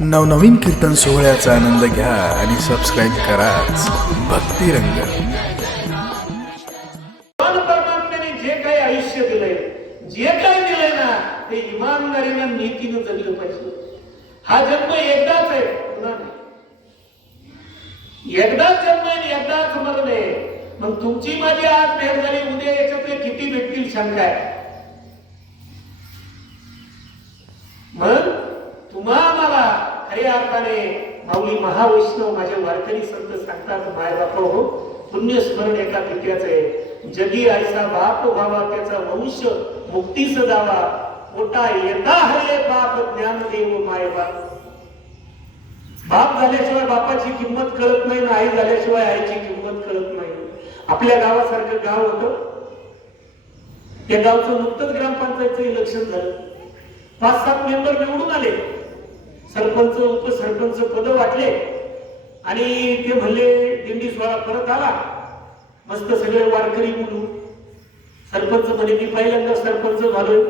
नवनवीन कीर्तन सोहळ्याचा आनंद घ्या आणि सबस्क्राईब कराच भक्तिरंग. परमात्म्याने जे काही आयुष्य दिलंय, जे काही दिलंय ना, ते इमानदारीनं नीतीनं जगलं पाहिजे. हा जन्म एकदाच आहे, पुन्हा नाही. एकदाच जन्म आहे, एकदाच मरण आहे. मग तुमची माझी आज भेट झाली, उद्या याच्यातले किती भेटतील शंका आहे. मग तुम्हा मला खऱ्या अर्थाने माऊली महावैष्णव माझे वारकरी संत सांगतात, माय बाप हो, पुण्य स्मरण एका पित्याचं आहे. जगी आयसा बाप व्हावा, त्याचा वंश मुक्तीस जावा. मोठा येता हरले बाप ज्ञानदेव माय बाप. बाप झाल्याशिवाय बापाची किंमत कळत नाही, आई झाल्याशिवाय आईची किंमत कळत नाही. आपल्या गावासारखं गाव होतं, त्या गावचं नुकतंच ग्रामपंचायतचं इलेक्शन झालं. 5-7 मेंबर निवडून आले, सरपंच उपसरपंच पद वाटले आणि ते म्हणले दिंडी सोहळा परत आला, मस्त सगळे वारकरी म्हणून. सरपंच म्हणे मी पहिल्यांदा सरपंच झालोय,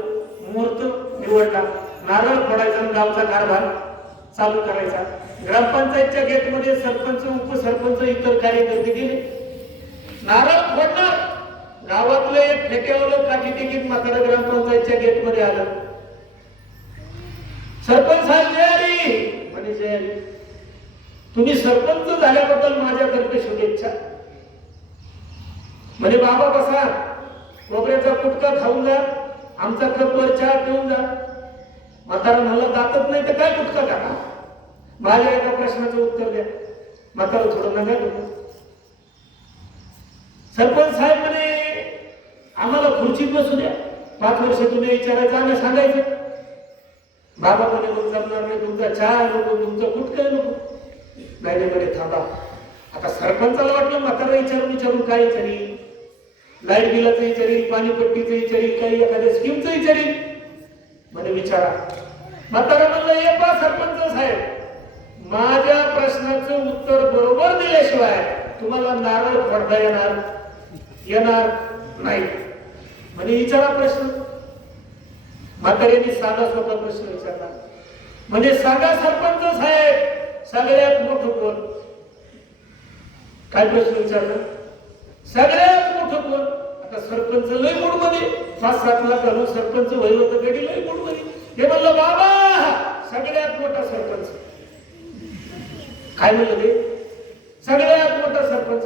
मुहूर्त निवडला, नारळ फोडायचा आणि गावचा कारभार चालू करायचा. ग्रामपंचायतच्या गेटमध्ये सरपंच उपसरपंच इतर कार्यकर्ते गेले, नारळ फोडणार. गावातलं एक फेट्यावलं काठी तिकीट मात्र ग्रामपंचायतच्या गेटमध्ये आलं. सरपंच साहेब जय म्हणे, जय. तुम्ही सरपंच झाल्याबद्दल माझ्यातर्फे शुभेच्छा. म्हणे बाबा बसा, खोबऱ्याचा कुटका खाऊन जा, आमचा कपवर चहा पिऊन जा. म्हातारा मला दातच नाही तर काय कुटका टाका. माझ्या एका प्रश्नाचं उत्तर द्या. म्हातारा थोडं नका करू. सरपंच साहेब म्हणे आम्हाला खुर्चीत बसू द्या, 5 वर्ष तुम्ही विचारायचं आम्ही सांगायचं. बाबा म्हणे मग जमणार नाही, तुमचा चहा नको, तुमचं कुठं नको. नाही नाही म्हणे थांबा, आता सरपंचाला वाटलं म्हातारा विचारून काय विचारील, लाईट बिलाचं विचारील, पाणीपट्टीचं विचारील, काही एखाद्या स्कीमचं विचारील. म्हणे विचारा. म्हातारा म्हणलं ये पा सरपंच साहेब, माझ्या प्रश्नाचं उत्तर बरोबर दिल्याशिवाय तुम्हाला नारळ फोडता येणार नाही. म्हणे विचारा प्रश्न. म्हाताऱ्यांनी साधा सोपा प्रश्न विचारला. म्हणजे सांगा सरपंच साहेब, सगळ्यात मोठं कोण? काय प्रश्न विचारला? सगळ्यात मोठं कोण? आता सरपंच लय मूड मध्ये, 5-7 लाख घालून सरपंच व्हायला होतं, गडी लय मूड मध्ये. हे म्हणलं बाबा सगळ्यात मोठा सरपंच. काय म्हणलं ते? सगळ्यात मोठा सरपंच.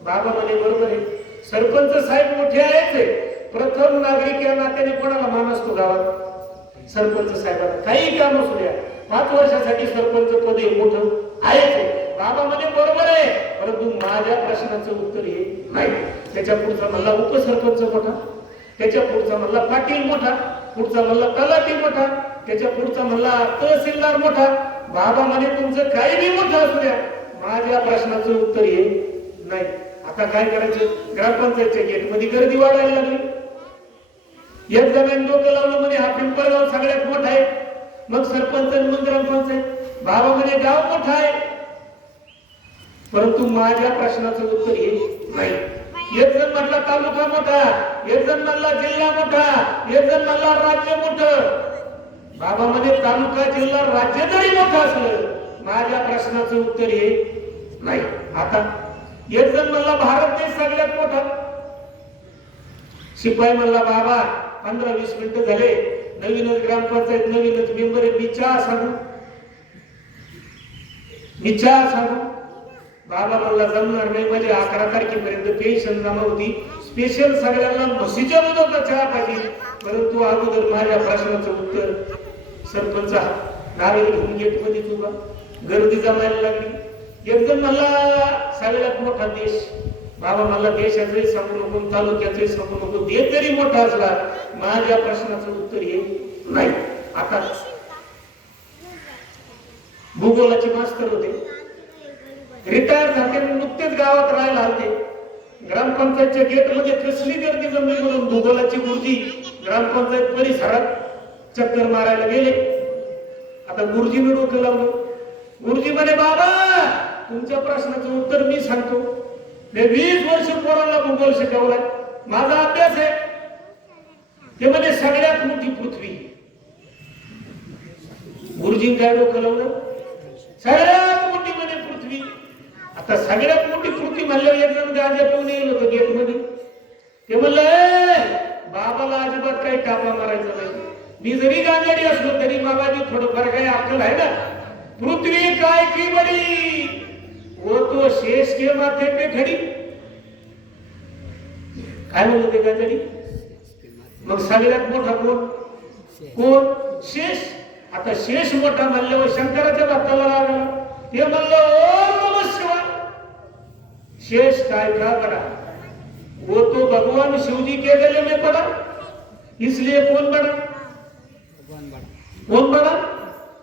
बाबा म्हणे बरोबर आहे, सरपंच साहेब मोठे आहेत. प्रथम नागरिक या नात्याने कोणाला मान असतो गावात? सरपंच साहेबांना. काही काम असू द्या, 5 वर्षासाठी सरपंच पद हे मोठं आहेच. बाबा म्हणे बरोबर आहे, परंतु माझ्या प्रश्नाचं उत्तर हे नाही. त्याच्या पुढचा म्हणला उपसरपंच मोठा, त्याच्या पुढचा म्हणला पाटील मोठा, पुढचा म्हणला तलाठी मोठा, त्याच्या पुढचा म्हणला तहसीलदार मोठा. बाबा म्हणे तुमचं काही बी मोठं असू द्या, माझ्या प्रश्नाचं उत्तर हे नाही. आता काय करायचं? ग्रामपंचायतच्या गेटमध्ये गर्दी वाढायला लागली. एक जणांनी डोकं लावलं म्हणे हा पिंपळगाव सगळ्यात मोठा आहे, मग सरपंच मग ग्रामपंचायत. बाबा म्हणे गाव मोठा आहे, परंतु माझ्या प्रश्नाचं उत्तर हे नाही. एक जण म्हटला तालुका मोठा, एक जण म्हणला जिल्हा मोठा, एक जण म्हणला राज्य मोठं. बाबा म्हणे तालुका जिल्हा राज्य जरी मोठं असलं, माझ्या प्रश्नाचं उत्तर हे नाही. आता एक जण म्हणला भारत देश सगळ्यात मोठा. शिपाई म्हणला बाबा 15-20 मिनिटं झाले, नवीनच ग्रामपंचायत, नवीनच मेंबर आहे, मी चहा सांगू. बाबा म्हणला जमणार नाही, म्हणजे 11 तारखेपर्यंत पेन्शन जमा होती, स्पेशल सगळ्यांना म्हशीच्या दुधाचा चहा पाहिजे. परंतु अगोदर माझ्या प्रश्नाचं उत्तर. सरपंच नारळ घेऊन गेट मध्ये उभा, गर्दी जमायला लागली. एक जण म्हणला सगळ्यात मोठा देश. बाबा मला देशाचंही सांगू नको, तालुक्याचंही सांगू नको, देश जरी मोठा असला, माझ्या प्रश्नाचं उत्तर हे नाही. आता भूगोलाचे मास्तर होते, रिटायर झाले, नुकतेच गावात राहायला आले. ग्रामपंचायतच्या गेटमध्ये कसली गर्दी जमली म्हणून भूगोलाची गुरुजी ग्रामपंचायत परिसरात चक्कर मारायला गेले. आता गुरुजीने डोकं लावलं. गुरुजी म्हणे बाबा तुमच्या प्रश्नाचं उत्तर मी सांगतो. मी 20 वर्ष पोरांना भूगोल शिकवलाय, माझा अभ्यास आहे. ते म्हणजे सगळ्यात मोठी पृथ्वी. गुरुजीं काय डोकं लावलं, सगळ्यात मोठी म्हणे पृथ्वी. आता सगळ्यात मोठी पृथ्वी म्हणल्यावर एक जण गांजा पिऊन येईल होतं गेट मध्ये. ते म्हणलं बाबाला अजिबात काही टापा मारायचा नाही. मी जरी गांजाडी असलो तरी बाबाजी थोडंफार काही अक्कल आहे ना. पृथ्वी काय की बडी वो तो शेष के माथे पे खडी. काय म्हणलं ते गांजाडी. मग सगळ्यात मोठा कोण कोण शेष. आता शेष मोठा म्हणल्यावर शंकराच्या भक्ताला लागला. ते म्हणलं ओम नमः शिवाय. शेष काय का बड़ा वो तो भगवान शिवजी के गले में पड़ा इसलिए कौन बड़ा कोण बड़ा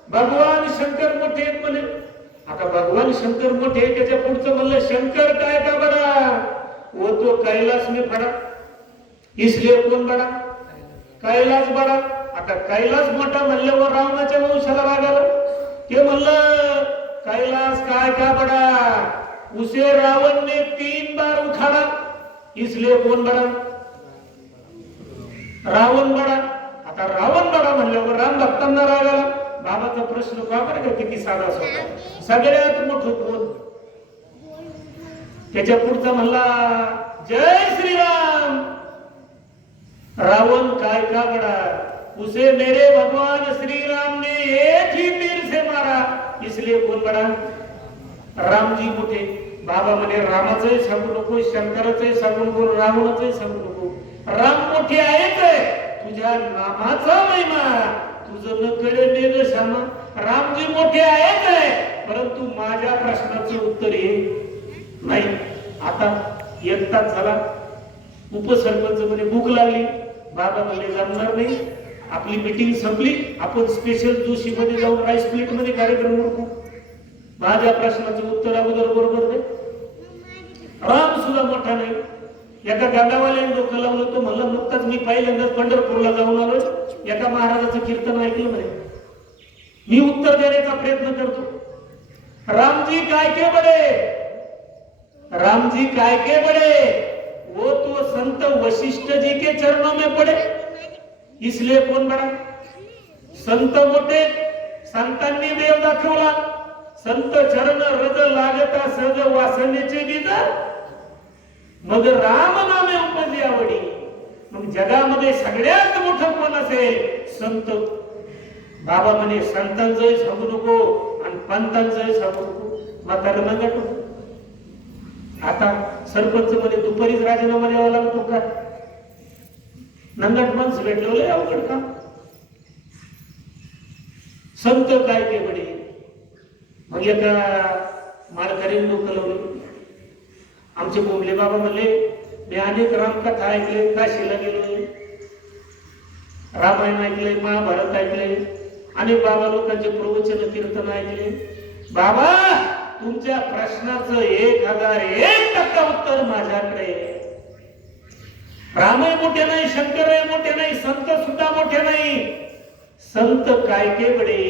भगवान शंकर मोठे आहेत म्हणे. आता भगवान शंकर मोठे त्याच्या पुढचं म्हणलं शंकर काय का बड़ा वो तो कैलाश में पड़ा इसलिए कौन बड़ा कैलाश बड़ा. आता कैलाश मोठा म्हणल्यावर रावणाच्या वंशाला रागाला. ते म्हणलं कैलाश काय का बड़ा उसे रावण ने 3 बार उखाड़ा इसलिए कौन बड़ा रावण बड़ा. आता रावण बड़ा म्हणल्यावर राम भक्तांना रागाला. बाबाचा प्रश्न का बरं का किती साधा सोपा. सगळ्यात मोठं कोण. त्याच्या पुढचा म्हणला जय श्रीराम. रावण काय का बड़ा उसे मेरे भगवान श्री राम ने एक ही तीर से मारा इसलिए कौन बड़ा रामजी मोठे. बाबा म्हणे रामाचंही सांगू नको शंकराचंही सांगू नको रावणाचंही सांगू नको. राम मोठे आहेत तुझ्या नामाचा महिमा तुझं न कळे मेघ श्यामा. रामजी मोठे आहेत परंतु माझ्या प्रश्नाचं उत्तर हे नाही. आता 1 तास झाला. उपसरपंच म्हणे भूक लागली. बाबा म्हणे जमणार नाही. आपली मीटिंग संपली. आपण स्पेशल जोशी मध्ये जाऊन राईस प्लेट मध्ये कार्यक्रम उरकू. माझ्या प्रश्नाचं उत्तर अगोदर बरोबर दे. राम सुद्धा मोठा नाही. एका गाडावाल्याने डोकं लावलं. तो म्हणलं नुकताच मी पहिल्यांदाच पंढरपूरला जाऊन आलो. एका महाराजाचं कीर्तन ऐकलं म्हणे. मी उत्तर देण्याचा प्रयत्न करतो. रामजी काय के बडे रामजी काय के बडे वो तो संत वशिष्ठ जी के चरणों में पड़े इसलिए कौन बड़ा. संत मोठे संतांनी देव दाखवला. संत चरण रज लागता सहज वासनेचे दिदा मग राम नामे उपजी आवडी. मग जगामध्ये सगळ्यात मोठं कोण असेल संत. बाबा म्हणे संतांचंही सांगू नको आणि पंतांचंही सांगू नको. म्हातारं नंगट होतं. आता सरपंच मध्ये दुपारीच राजीनामा द्यावा लागतो का. नंगट माणसं भेटले अवघड का. संत काय के बडे. मग एका माळकरीने डोकं लावलं. आमचे बोंबले बाबा म्हणले मी अनेक रामकथा ऐकले. काशीला गेलोय रामायण ऐकले महाभारत ऐकले अनेक बाबा लोकांचे प्रवचन कीर्तन ऐकले. बाबा तुमच्या प्रश्नाचं 1001% उत्तर माझ्याकडे. रामही मोठे नाही शंकरही मोठे नाही संत सुद्धा मोठे नाही. संत काय के बडे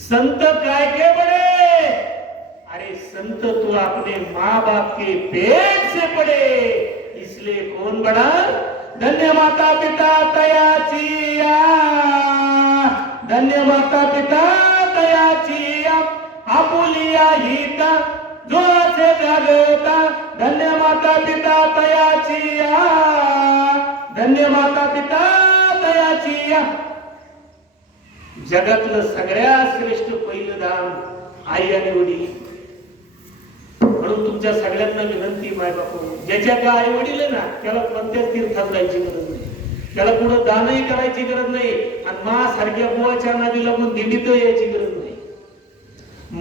संत काय के बडे. अरे संत तू अपने माँ बाप के पेट से पड़े इसलिए कौन बड़ा. धन्य माता पिता तयाची धन्य माता पिता तयाची आपुलिया हिता जो असे जागता. धन्य माता पिता तयाची धन्य माता पिता तयाची. जगातलं सगळ्यात श्रेष्ठ पहिलं दान आई आणि वडील. म्हणून तुमच्या सगळ्यांना विनंती माय बापू ज्याच्या का आई वडील आहे ना त्याला कोणत्याच तीर्थात जायची गरज नाही. त्याला पुढे दानही करायची गरज नाही आणि मा सारख्या बुवाच्या नादी लागून दिंडीत यायची गरज नाही.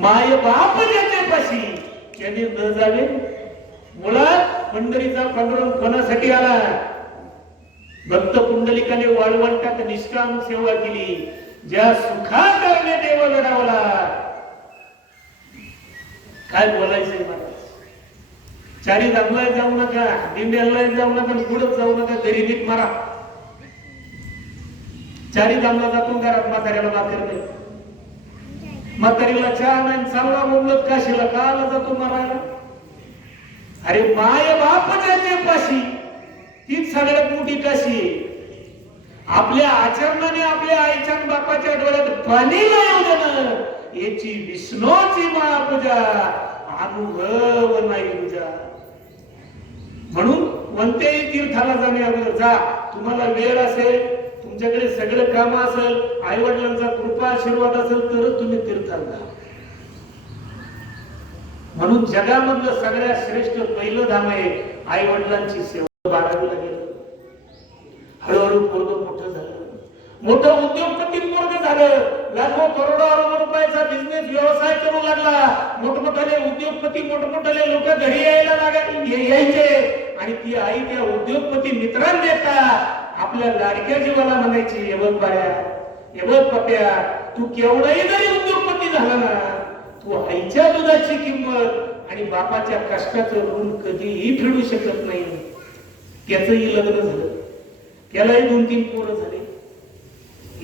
माय बाप ज्याच्या पाशी त्याने न जावे. मुळात पंढरीचा पांडुरंग कोणासाठी आला. भक्त पुंडलिकाने वाळवंटात निष्काम सेवा केली. ज्या सुखाकारणे देव लढावला. काय बोलायचंय मला. चारी धामला जाऊ नका दिंड्याला जाऊ नका पुढे जाऊ नका गरीबीत मारा. चारी धामला जातो घरात म्हाताऱ्याला भाकर नाही. म्हातारीला चहा नाही चालला बोलत काशीला काला जातो मारायला. अरे माय बाप ज्याच्या पाशी तीच सगळ्यात मोठी काशी आहे. आपल्या आचरणाने आपल्या आईच्या बापाच्या डोळ्यात पाणी नाही येऊ देणं याची विष्णूची महापूजा अनुभव नाही तुझा. म्हणून कोणत्याही तीर्थाला जाणे अगोदर जा, तुम्हाला वेळ असेल, तुमच्याकडे सगळं काम असेल, आई वडिलांचा कृपा आशीर्वाद असेल तरच तुम्ही तीर्थाला जा. म्हणून जगामधलं सगळ्यात श्रेष्ठ पहिलं धाम आहे आई वडिलांची सेवा. 12वीला गेलं, हळूहळू पोरगं मोठं झालं, मोठं उद्योगपती पोरगं झालं, लाखो करोडो अरबो रुपयाचा बिझनेस व्यवसाय करू लागला. मोठमोठाले उद्योगपती, मोठमोठाले लोक घरी यायचे आणि ती आई त्या उद्योगपती मित्रांना आपल्या लाडक्या जीवाला म्हणायची, हे बघ बाळ्या, हे बघ पप्या, तू केवढाही जरी उद्योगपती झाला ना, तू आईच्या दुधाची किंमत आणि बापाच्या कष्टाचं ऋण कधीही फेडू शकत नाही. त्याचंही लग्न झालं, त्यालाही 2-3 पोरं झाले.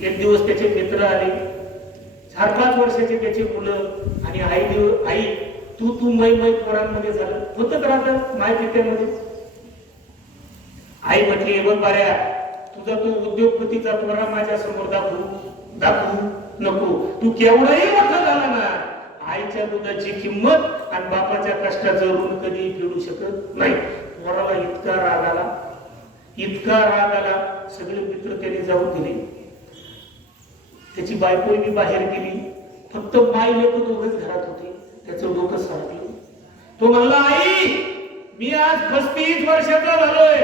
एक दिवस त्याचे मित्र आले, 4-5 वर्षाचे त्याची मुलं, आणि आई तू मै पोरांमध्ये झालं होतं राहतात माय पित्यामध्ये. आई म्हटली, हे बघ बाळ्या, तुझा तो उद्योगपतीचा पोरा माझ्या समोर दाखवू नको. तू केवढाही मोठा झाला ना, आईच्या दुधाची किंमत आणि बापाच्या कष्टाचं ऋण कधी फेडू शकत नाही. पोराला इतका राग आला, सगळे मित्र त्याने जाऊन दिले. त्याची बायकोही बाहेर गेली, फक्त माई लेक दोघच घरात होते. त्याचं डोकं सारखलं. तो म्हणला, आई, मी आज 35 वर्षाचा झालोय.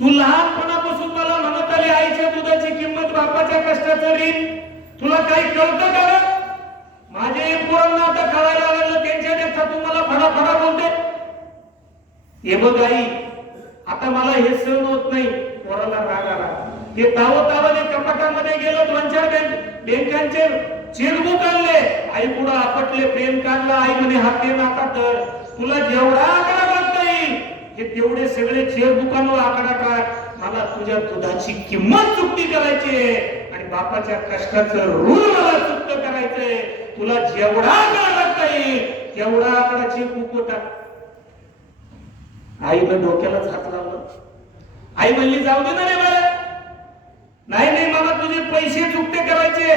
तू लहानपणापासून मला म्हणत आली आईच्या दुधाची किंमत, बापाच्या कष्टाचं ऋण. तुला काही कळतं का? माझे पोरांना आता कळायला लागलं, त्यांच्या देखता तू मला फडाफडा बोलते. हे बघ आई, आता मला हे सहन होत नाही. पोराला राग आला. ते तावतावाने कपाटामध्ये गेलो, 2-4 बँकांचे चेकबुक आणले. आई पुढे आपटले, पेन काढला. आई म्हणे, हा पेन आता तर तुला जेवढा आकडा लागता येईल हे तेवढे सगळे चेकबुकांवर आकडा टाक. मला तुझ्या दुधाची किंमत चुकती करायची आणि बापाच्या कष्टाचं ऋण मला चुकत करायचंय. तुला जेवढा आकडा लागता येईल तेवढा आकडा चेकबुक टाक. आईनं डोक्यालाच हात लावला. आई म्हणली, जाऊ दे ना रे बाळा, नाही मला तुझे पैसे चुकते करायचे.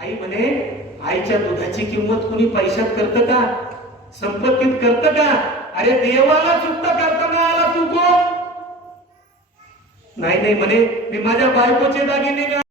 आई म्हणे, आईच्या दुधाची किंमत कुणी पैशात करतं का? संपत्तीत करतं का? अरे देवाला चुकता करताना आला तू कोण? नाही म्हणे, मी माझ्या बायकोचे दागिने